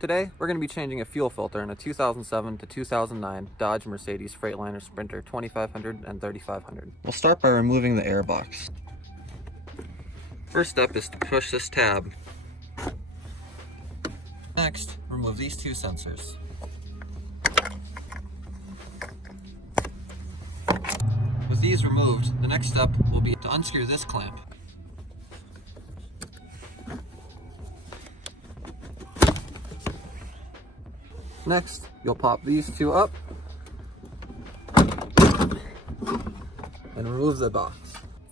Today, we're going to be changing a fuel filter in a 2007 to 2009 Dodge Mercedes Freightliner Sprinter 2500 and 3500. We'll start by removing the air box. First step is to push this tab. Next, remove these two sensors. With these removed, the next step will be to unscrew this clamp. Next, you'll pop these two up and remove the box.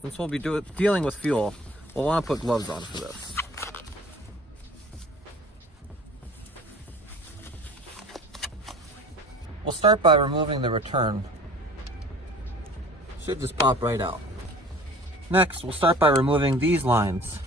Since we'll be dealing with fuel, we'll want to put gloves on for this. We'll start by removing the return. Should just pop right out. Next, we'll start by removing these lines.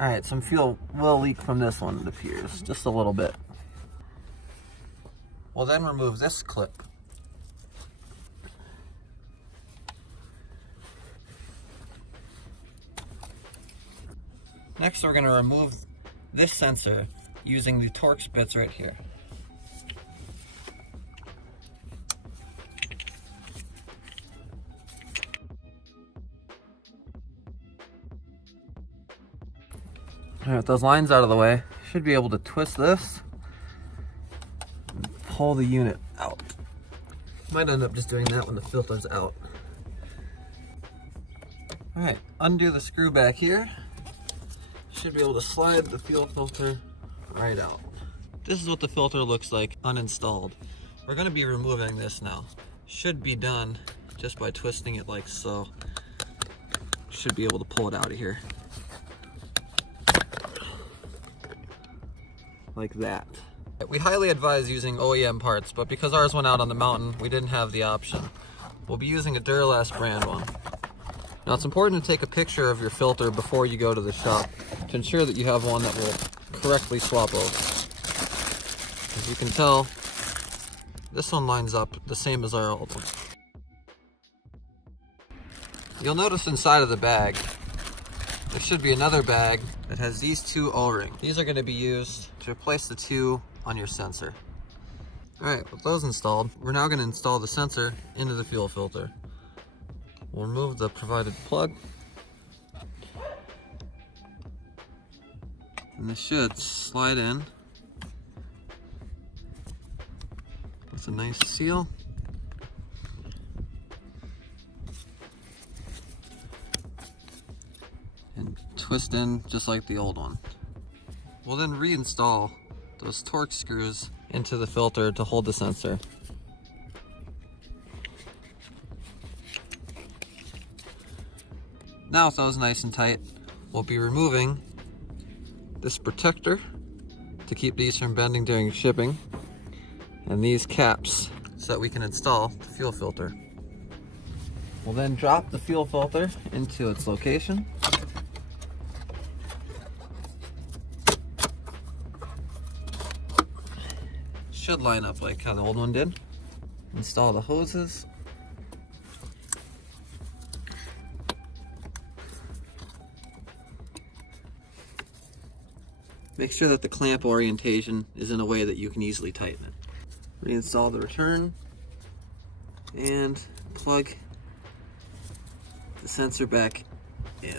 Alright, some fuel will leak from this one, it appears, just a little bit. We'll then remove this clip. Next, we're going to remove this sensor using the Torx bits right here. Alright, with those lines out of the way, you should be able to twist this and pull the unit out. Might end up just doing that when the filter's out. Alright, undo the screw back here. Should be able to slide the fuel filter right out. This is what the filter looks like uninstalled. We're going to be removing this now. Should be done just by twisting it like so. Should be able to pull it out of here. Like that. We highly advise using OEM parts, but because ours went out on the mountain, we didn't have the option. We'll be using a Duralast brand one. Now it's important to take a picture of your filter before you go to the shop to ensure that you have one that will correctly swap over. As you can tell, this one lines up the same as our old one. You'll notice inside of the bag, there should be another bag that has these two O-rings. These are going to be used to replace the two on your sensor. Alright, with those installed, we're now going to install the sensor into the fuel filter. We'll remove the provided plug. And this should slide in with a nice seal. And twist in just like the old one. We'll then reinstall those Torx screws into the filter to hold the sensor. Now with those nice and tight, we'll be removing this protector to keep these from bending during shipping, and these caps so that we can install the fuel filter. We'll then drop the fuel filter into its location. Should line up like how the old one did. Install the hoses. Make sure that the clamp orientation is in a way that you can easily tighten it. Reinstall the return and plug the sensor back in.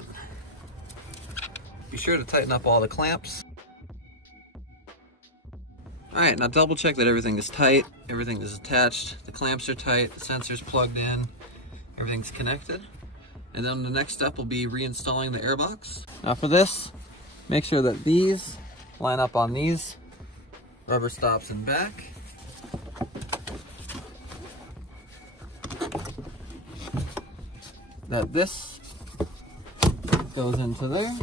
Be sure to tighten up all the clamps. Alright, now double check that everything is tight, everything is attached, the clamps are tight, the sensor's plugged in, everything's connected. And then the next step will be reinstalling the air box. Now for this, make sure that these line up on these rubber stops in back. That this goes into there.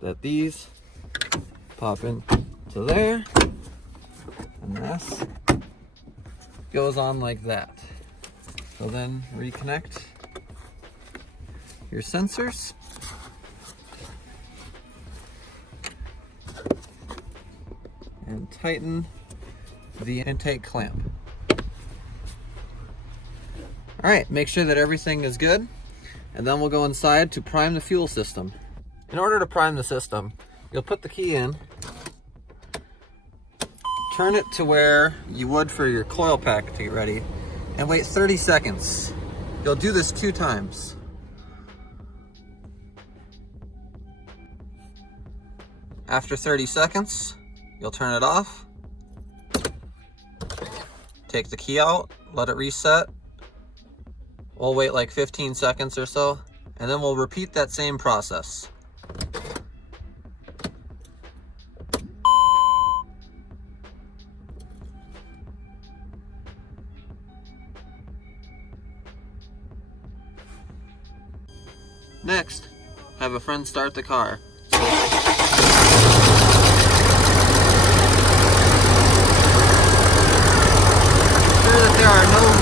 That these pop into there. And this goes on like that. So then reconnect your sensors. and tighten the intake clamp. All right, make sure that everything is good, and then we'll go inside to prime the fuel system. In order to prime the system, you'll put the key in, turn it to where you would for your coil pack to get ready, and wait 30 seconds. You'll do this 2 times. After 30 seconds, you'll turn it off, take the key out, let it reset. We'll wait like 15 seconds or so, and then we'll repeat that same process. Next, have a friend start the car. Ensure that there are no